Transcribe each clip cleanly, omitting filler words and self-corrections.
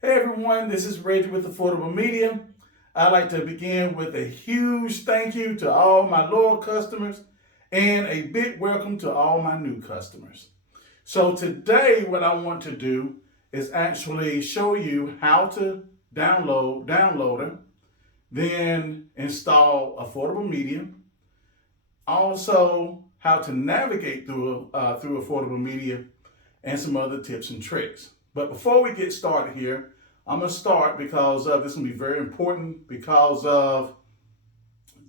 Hey everyone, this is Reggie with Affordable Media. I'd like to begin with a huge thank you to all my loyal customers and a big welcome to all my new customers. So today what I want to do is actually show you how to download Downloader, then install Affordable Media, also how to navigate through Affordable Media, and some other tips and tricks. But before we get started here, I'm going to start because this is going to be very important because of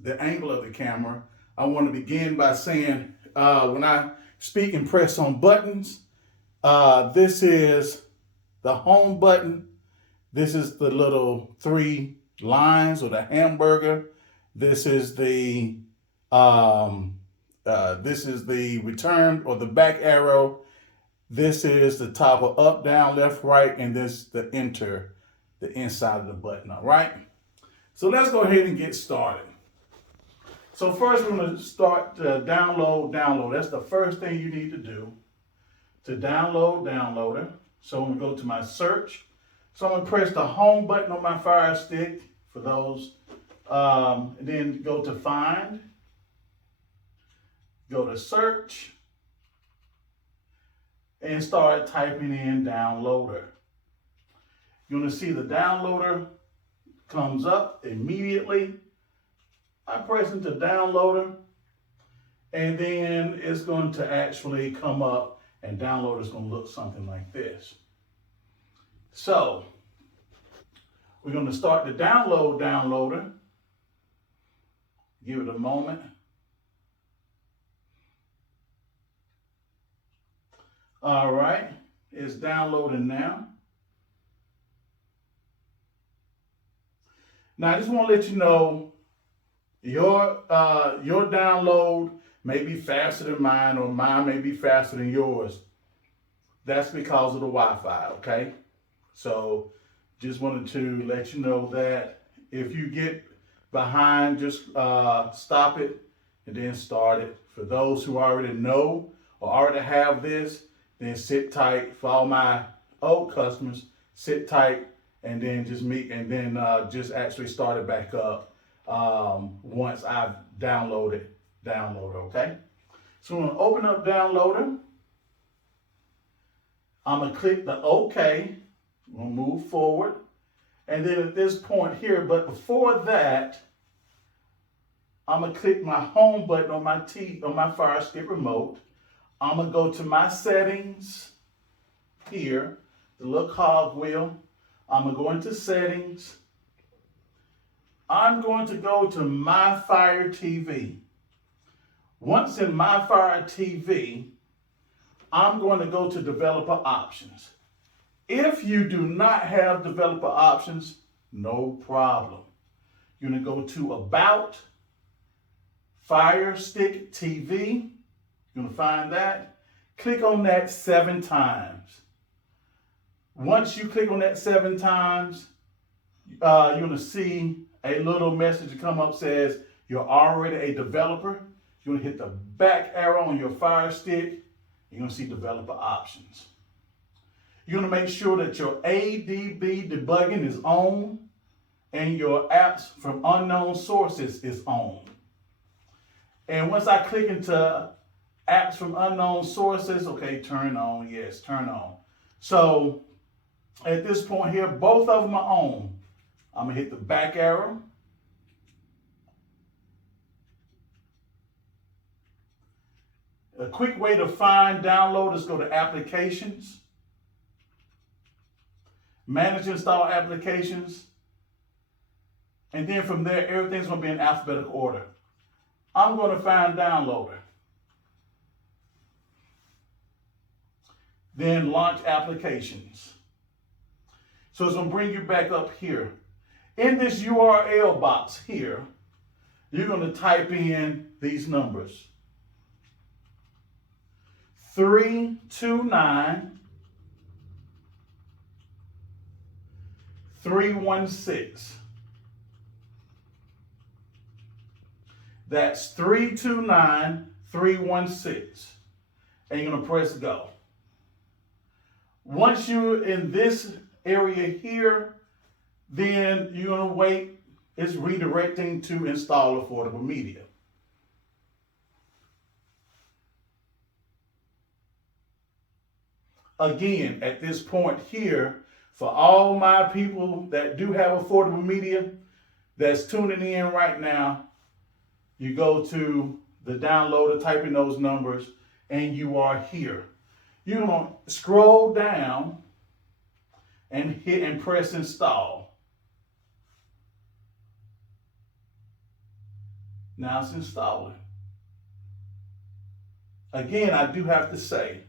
the angle of the camera. I want to begin by saying when I speak and press on buttons, this is the home button. This is the little three lines or the hamburger. This is the return or the back arrow. This is the toggle up, down, left, right, and this the enter, the inside of the button, all right? So let's go ahead and get started. So first we're going to start to download. That's the first thing you need to do to download Downloader. So I'm going to go to my search. So I'm going to press the home button on my Fire Stick for those, and then go to find, go to search, and start typing in Downloader. You're going to see the Downloader comes up immediately. I press into Downloader, and then it's going to actually come up, and Downloader is going to look something like this. So we're going to start to download Downloader. Give it a moment. All right, it's downloading now. Now I just want to let you know your download may be faster than mine, or mine may be faster than yours. That's because of the Wi-Fi, okay? So just wanted to let you know that if you get behind, just stop it and then start it. For those who already know or already have this, then sit tight. For all my old customers, sit tight and then just actually start it back up once I've downloaded, okay? So I'm gonna open up Downloader. I'm gonna click the OK. I'm gonna move forward. And then at this point here, but before that, I'm gonna click my home button on my Fire Stick remote. I'm going to go to my settings here, the little cogwheel. I'm going to go into settings. I'm going to go to My Fire TV. Once in My Fire TV, I'm going to go to developer options. If you do not have developer options, no problem. You're going to go to About, Fire Stick TV. You're going to find that. Click on that 7 times. Once you click on that 7 times, you're going to see a little message come up says you're already a developer. You're going to hit the back arrow on your Fire Stick. You're going to see developer options. You're going to make sure that your ADB debugging is on and your apps from unknown sources is on. And once I click into apps from unknown sources, okay, turn on, yes, turn on. So at this point here, both of them are on. I'm gonna hit the back arrow. A quick way to find download is go to applications, manage and install applications, and then from there, everything's gonna be in alphabetical order. I'm gonna find Downloader. Then launch applications. So it's going to bring you back up here. In this URL box here, you're going to type in these numbers. 329 316. That's 329 316. And you're going to press go. Once you're in this area here, then you're going to wait. It's redirecting to install affordable media. Again, at this point here, for all my people that do have affordable media that's tuning in right now, you go to the downloader, type in those numbers, and you are here. You're going to scroll down and hit and press install. Now it's installing. Again, I do have to say,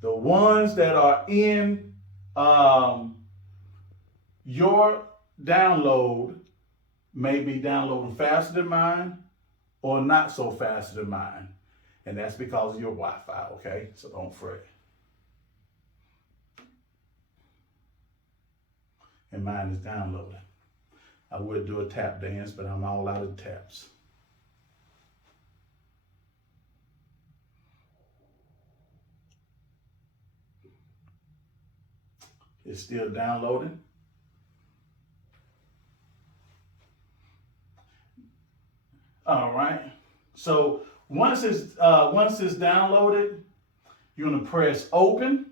the ones that are in your download may be downloading faster than mine or not so faster than mine. And that's because of your Wi-Fi, okay? So don't fret. And mine is downloading. I would do a tap dance, but I'm all out of taps. It's still downloading. All right. So once it's downloaded, you're gonna press open.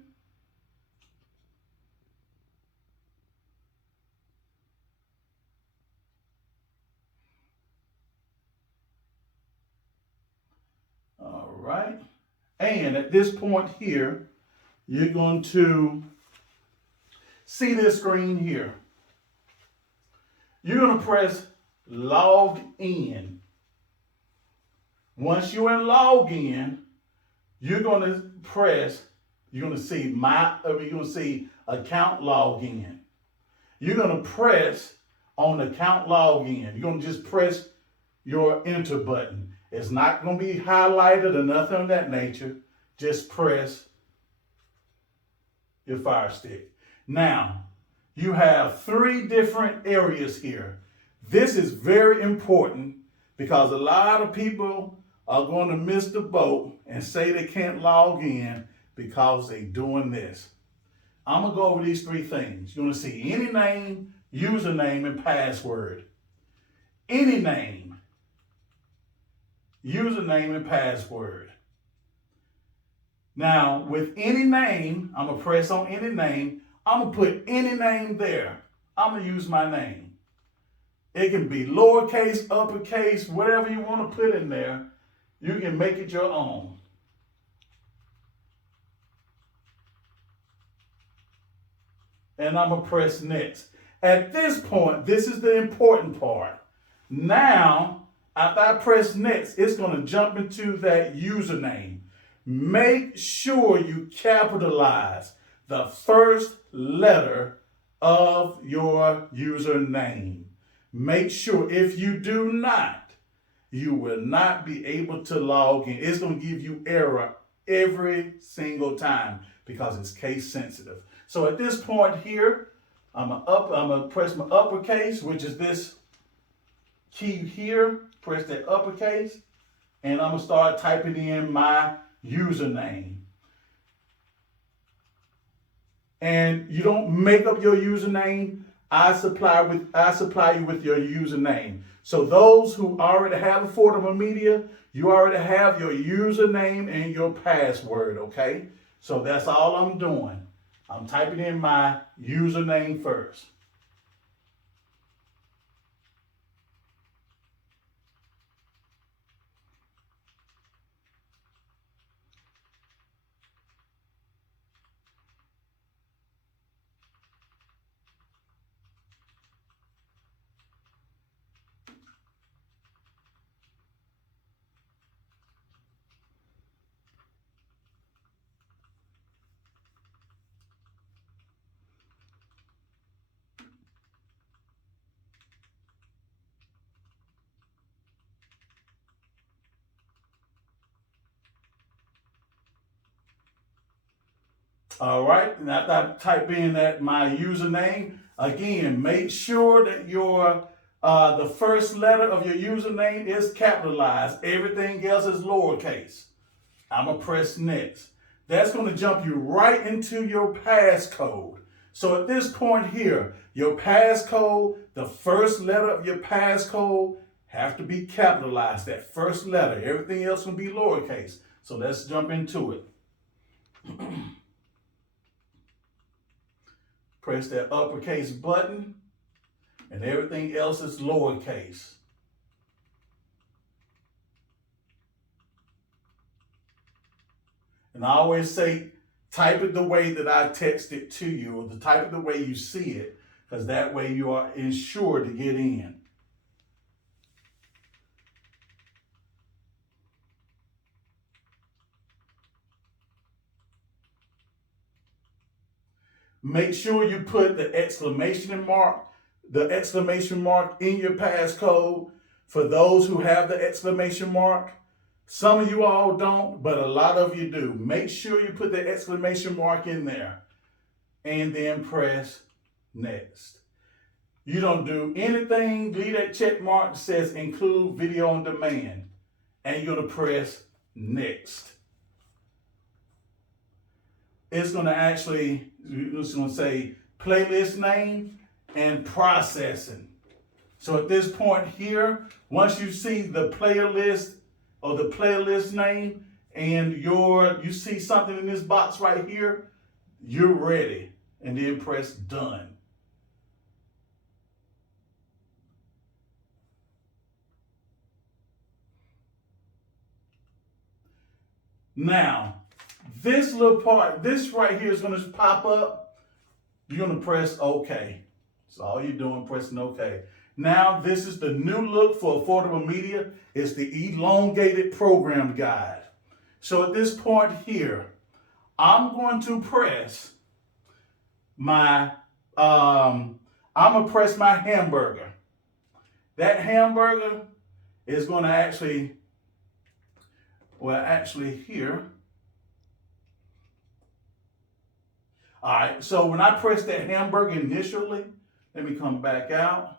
All right. And at this point here, you're going to see this screen here. You're going to press log in. Once you're in log in, you're going to see account login. You're going to press on account login. You're going to just press your enter button. It's not going to be highlighted or nothing of that nature. Just press your Fire Stick. Now, you have 3 different areas here. This is very important because a lot of people are going to miss the boat and say they can't log in because they're doing this. I'm going to go over these 3 things. You're going to see any name, username, and password. Any name, username, and password. Now, with any name, I'm going to press on any name. I'm going to put any name there. I'm going to use my name. It can be lowercase, uppercase, whatever you want to put in there. You can make it your own. And I'm going to press next. At this point, this is the important part. Now, after I press next, it's going to jump into that username. Make sure you capitalize the first letter of your username. Make sure, if you do not, you will not be able to log in. It's going to give you error every single time because it's case sensitive. So at this point here, I'm gonna press my uppercase, which is this key here. Press that uppercase, and I'm gonna start typing in my username. And you don't make up your username. I supply you with your username. So those who already have affordable media, you already have your username and your password, okay? So that's all I'm doing. I'm typing in my username first. All right, and after I type in my username, again, make sure that the first letter of your username is capitalized. Everything else is lowercase. I'm gonna press next. That's gonna jump you right into your passcode. So at this point here, your passcode, the first letter of your passcode have to be capitalized. That first letter, everything else will be lowercase. So let's jump into it. Press that uppercase button and everything else is lowercase. And I always say, type it the way that I text it to you, or type it the way you see it, because that way you are ensured to get in. Make sure you put the exclamation mark in your passcode. For those who have the exclamation mark, some of you all don't, but a lot of you do. Make sure you put the exclamation mark in there and then press next. You don't do anything, leave that check mark that says include video on demand, and you're going to press next. It's going to say playlist name and processing. So at this point here, once you see the playlist or the playlist name and you see something in this box right here, you're ready. And then press done. Now, this little part, this right here is going to pop up. You're going to press OK. So all you're doing, pressing OK. Now, this is the new look for affordable media. It's the elongated program guide. So at this point here, I'm going to press my hamburger. That hamburger is going to actually here. All right, so when I press that hamburger initially, let me come back out.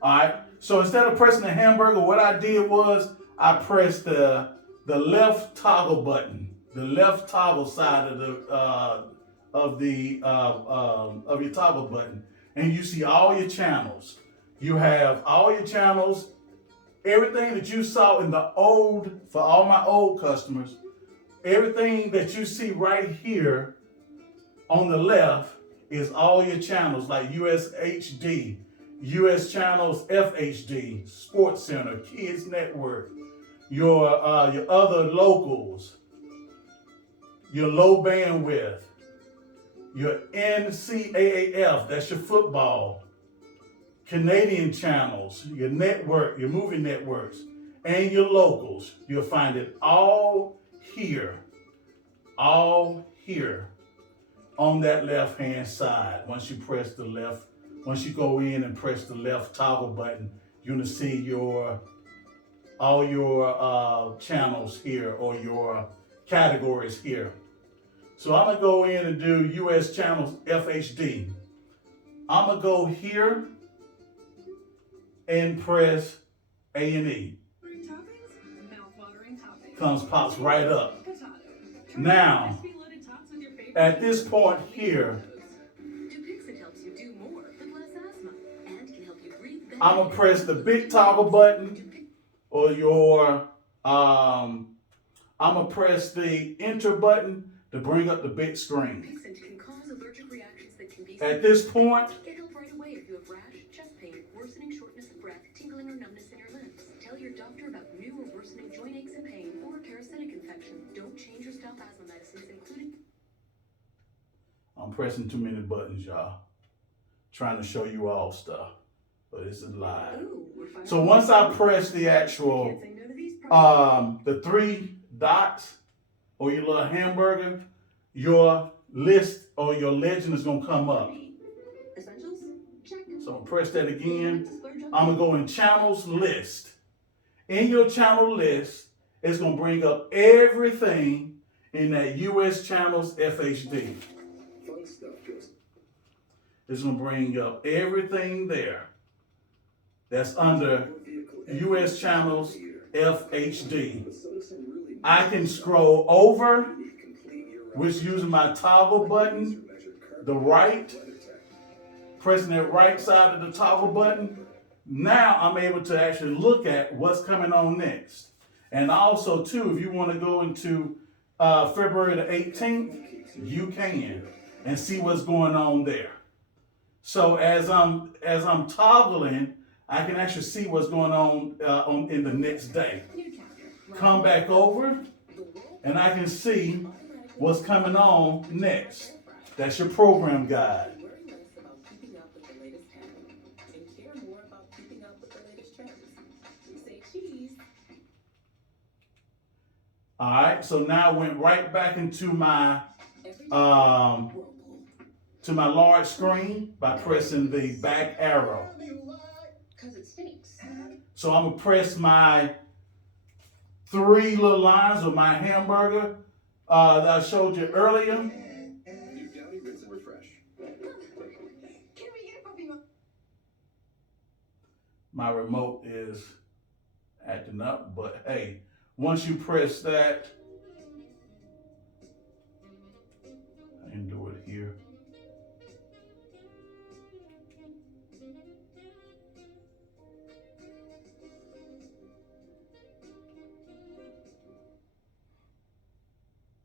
All right, so instead of pressing the hamburger, what I did was I pressed the left toggle button. The left toggle side of your toggle button, and you see all your channels. You have all your channels, everything that you saw in the old, for all my old customers, everything that you see right here on the left is all your channels, like US HD, US Channels FHD, Sports Center, Kids Network, your other locals, your low bandwidth, your NCAAF, that's your football, Canadian channels, your network, your movie networks, and your locals. You'll find it all here on that left-hand side. Once you go in and press the left toggle button, you're gonna see all your channels here, or your categories here. So I'm gonna go in and do US Channels FHD. I'm gonna go here and press A&E. Pops right up. Now, at this point here, I'm gonna press the big toggle button, or I'm gonna press the enter button to bring up the big screen. At this point, get help right away if you have rash, chest pain, worsening shortness of breath, tingling or numbness in your limbs. Tell your doctor about new or worsening joint aches and pain, or a parasitic infection. Don't change your stop asthma medicines, including... I'm pressing too many buttons, y'all. Trying to show you all stuff, but this is live. So once I press the actual, the 3 dots, or your little hamburger, your list or your legend is gonna come up. So I'm gonna press that again. I'm gonna go in channels list. In your channel list, it's gonna bring up everything in that US Channels FHD. It's going to bring up everything there that's under US channels FHD. I can scroll over, which using my toggle button, the right, pressing that right side of the toggle button. Now I'm able to actually look at what's coming on next. And also too, if you want to go into February the 18th, you can and see what's going on there. So as I'm toggling, I can actually see what's going on in the next day. Come back over, and I can see what's coming on next. That's your program guide. All right, so now I went right back into my large screen by pressing the back arrow. So I'm gonna press my 3 little lines of my hamburger that I showed you earlier. My remote is acting up, but hey, once you press that, I can do it here.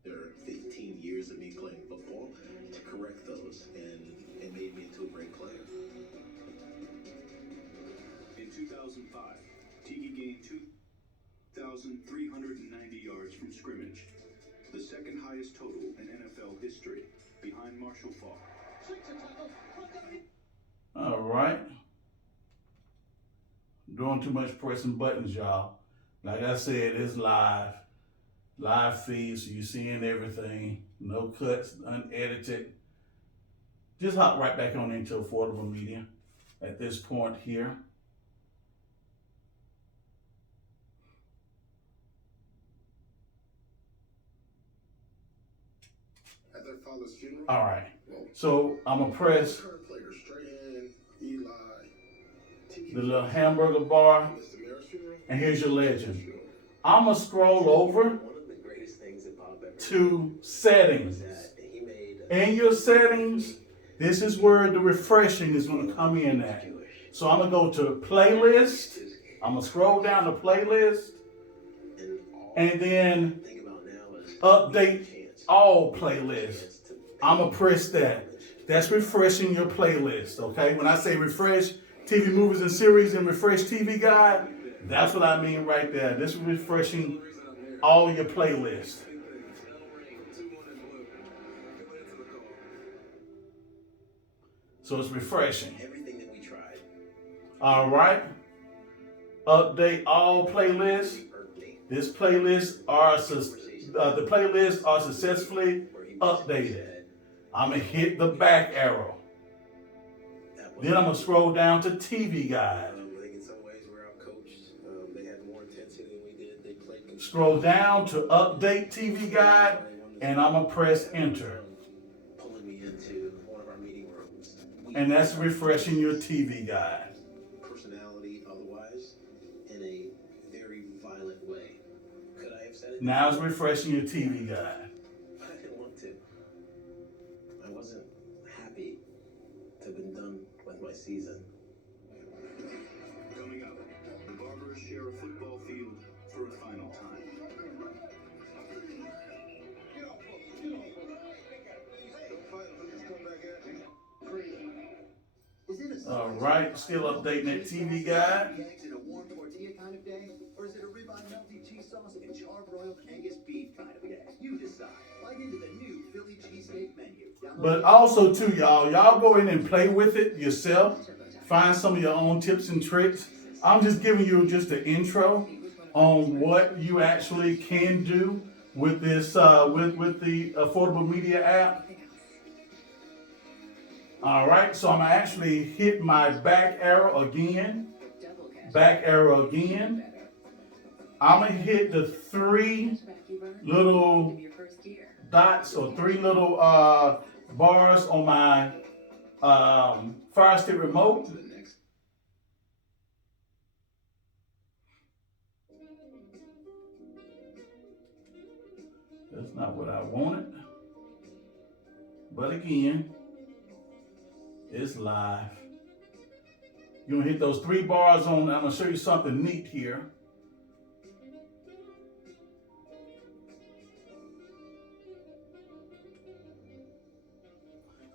There are 15 years of me playing football to correct those, and it made me into a great player. In 2005, Tiki gained 2,390 yards from scrimmage, the second highest total in NFL history, behind Marshall Faulk. All right. Doing too much pressing buttons, y'all. Like I said, it's live feed, so you're seeing everything. No cuts, unedited. Just hop right back on into Affordable Media at this point here. At their father's funeral. All right. So I'm gonna press the little hamburger bar, and here's your legend. I'm gonna scroll over to settings. In your settings, this is where the refreshing is gonna come in at. So I'm gonna go to playlist. I'm gonna scroll down to playlist, and then update all playlists. I'm gonna press that. That's refreshing your playlist, okay? When I say refresh TV movies and series and refresh TV guide, that's what I mean right there. This is refreshing all your playlists. So it's refreshing. Everything that we tried. All right. Update all playlists. This playlist the playlists are successfully updated. I'm gonna hit the back arrow. Then I'm gonna scroll down to TV guide. Scroll down to update TV guide, and I'm gonna press enter. And that's refreshing your TV guide. Personality otherwise in a very violent way. Could I have said it? Now it's refreshing your TV guide. I didn't want to. I wasn't happy to have been done with my season. Coming up, the Barbers share a football field for a final time. All right, still updating that TV guide. In a warm tortilla kind of day, or is it a ribeye melty cheese sauce and charbroiled Angus beef kind of day? You decide. Bite into the new Philly cheesesteak menu. But also too, y'all go in and play with it yourself. Find some of your own tips and tricks. I'm just giving you just an intro on what you actually can do with this with the Affordable Media app. All right, so I'm gonna actually hit my back arrow again. Back arrow again. I'm gonna hit the 3 little dots or 3 little bars on my Fire Stick remote. To the next. That's not what I wanted. But again, it's live. You're gonna hit those 3 bars on. I'm gonna show you something neat here.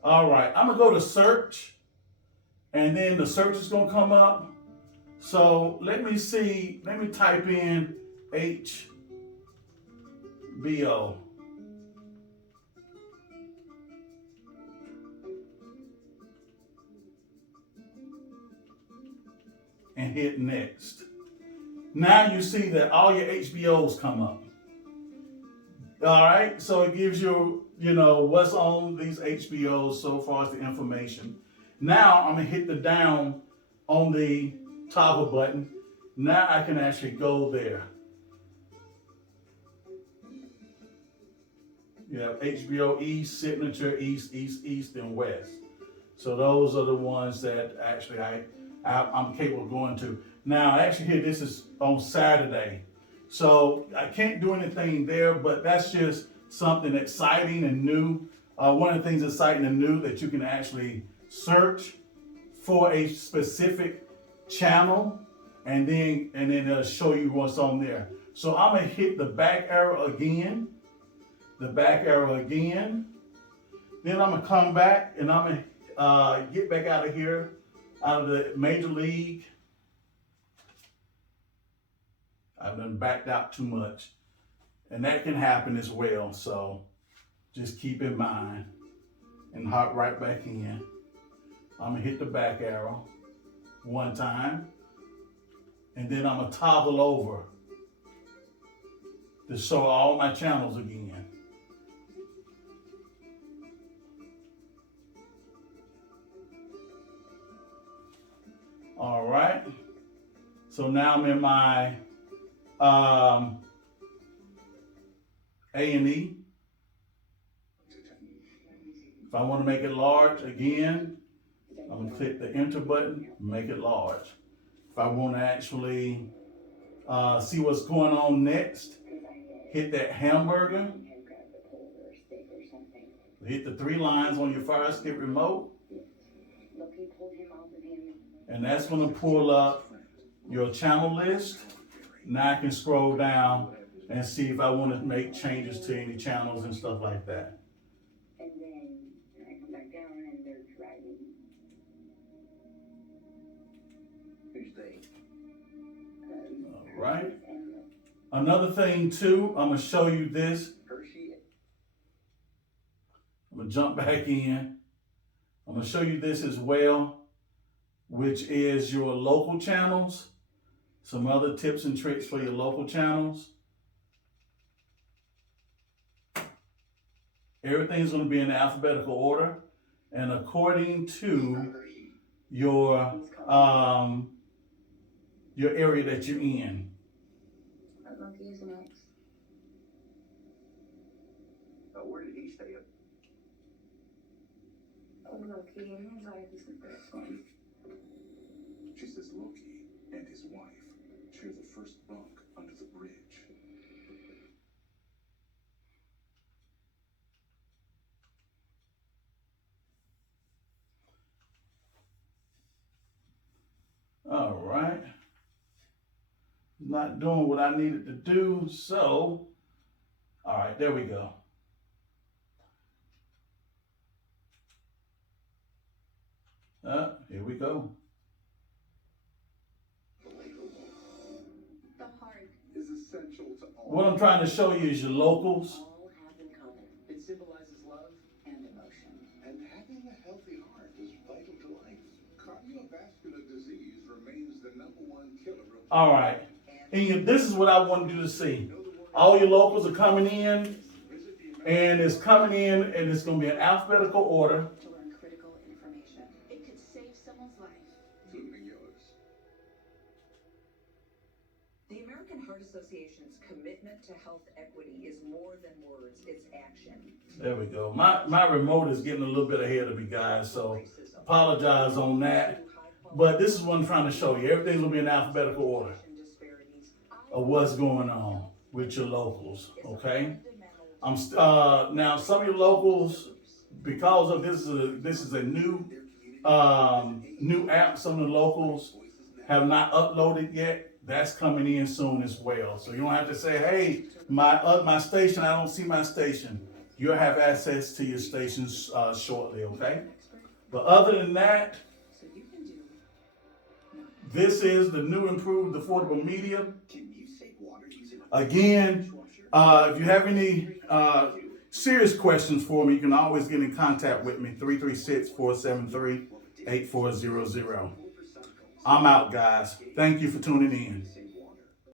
All right, I'm gonna go to search, and then the search is gonna come up. So let me see, let me type in HBO. And hit next. Now you see that all your HBOs come up. All right, so it gives you, what's on these HBOs so far as the information. Now I'm gonna hit the down on the toggle button. Now I can actually go there. You have HBO East, Signature, East, and West. So those are the ones that actually I'm capable of going to. Now, actually here, this is on Saturday. So I can't do anything there, but that's just something exciting and new. One of the things exciting and new that you can actually search for a specific channel, and then it'll show you what's on there. So I'm gonna hit the back arrow again, Then I'm gonna come back and I'm gonna get back out of here, out of the Major League. I've been backed out too much, and that can happen as well. So just keep in mind and hop right back in. I'm gonna hit the back arrow one time, and then I'm gonna toggle over to show all my channels again. All right, so now I'm in my A&E. If I want to make it large again, I'm gonna click the enter button, make it large. If I want to actually see what's going on next, hit that hamburger, hit the 3 lines on your Fire Stick remote, and that's gonna pull up your channel list. Now I can scroll down and see if I want to make changes to any channels and stuff like that. And then I come back down and they're driving. Who's they? All right. Another thing too, I'm gonna show you this. Hershey. I'm gonna jump back in. I'm gonna show you this as well, which is your local channels. Some other tips and tricks for your local channels. Everything's going to be in alphabetical order and according to your area that you're in. Loki is next. Where did he stay up? Loki and his wife is the first one. She says Loki and his wife share the first bunk under the bridge. All right. Not doing what I needed to do, so, all right, there we go. Here we go. The heart Is essential to all. What I'm trying to show you is your locals. all have in common. It symbolizes love. And emotion. And having a healthy heart is vital to life. Cardiovascular disease remains the #1 killer of All right. And this is what I wanted you to see. All your locals are coming in, and it's coming in, and it's going to be in alphabetical order. To learn critical information. It could save someone's life. including yours. The American Heart Heart Association's commitment to health equity is more than words, it's action. There we go. My remote is getting a little bit ahead of me, guys, so apologize on that. But this is what I'm trying to show you. Everything's gonna be in alphabetical order of what's going on with your locals, okay? Now some of your locals, because of this is a new app. Some of the locals have not uploaded yet. That's coming in soon as well. So you don't have to say, hey, my station, I don't see my station. You'll have access to your stations shortly, okay? But other than that, this is the new improved affordable media. Again, if you have any serious questions for me, you can always get in contact with me, 336-473-8400. I'm out, guys. Thank you for tuning in.